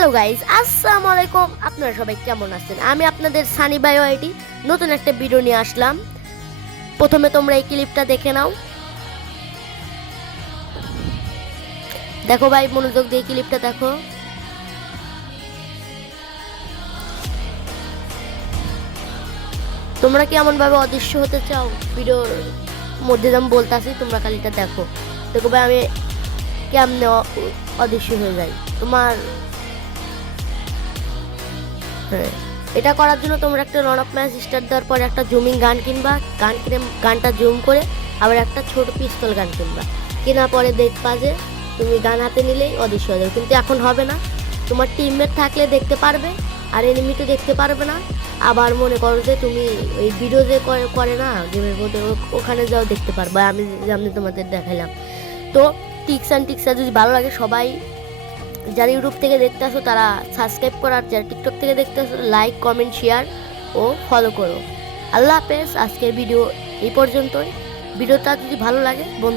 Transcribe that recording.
Hello guys, আসসালামু আলাইকুম। আপনারা সবাই কেমন আছেন? আমি আপনাদের সানি বায়ো আইডি নতুন একটা ভিডিও নিয়ে আসলাম। প্রথমে তোমরা এই ক্লিপটা দেখে নাও। দেখো ভাই, মনোযোগ দিয়ে ক্লিপটা দেখো। তোমরা কি এমন ভাবে অদৃশ্য হতে চাও? ভিডিওর মধ্যে যেমন বলতাছি, তোমরা খালিটা দেখো। দেখো ভাই, আমি কেমনে অদৃশ্য হয়ে যাই তোমার। হ্যাঁ, এটা করার জন্য তোমরা একটা রন অফ ম্যাচ স্টার্ট দেওয়ার পরে একটা জুমিং গান কিনবা। গান কিনে গানটা জুম করে আবার একটা ছোট পিস্তল গান কিনবা। কেনার পরে দেখবা যে তুমি গান হাতে নিলেই অদৃশ্য হয়ে যাবে। কিন্তু এখন হবে না, তোমার টিমমেট থাকলে দেখতে পারবে আর এনিমিতে দেখতে পারবে না। আবার মনে করো যে তুমি ওই ভিডিও যে করে না গেমের মধ্যে, ওখানে যাও দেখতে পারবা। আমি তোমাদের দেখাইলাম। তো টিক্স যদি ভালো লাগে, সবাই যারা ইউটিউব থেকে দেখতে আসো তারা সাবস্ক্রাইব করো, আর যারা টিকটক থেকে দেখতে আসো লাইক, কমেন্ট, শেয়ার ও ফলো করো। আল্লাহ হাফেজ। আজকের ভিডিও এই পর্যন্তই। ভিডিওটা যদি ভালো লাগে বন্ধু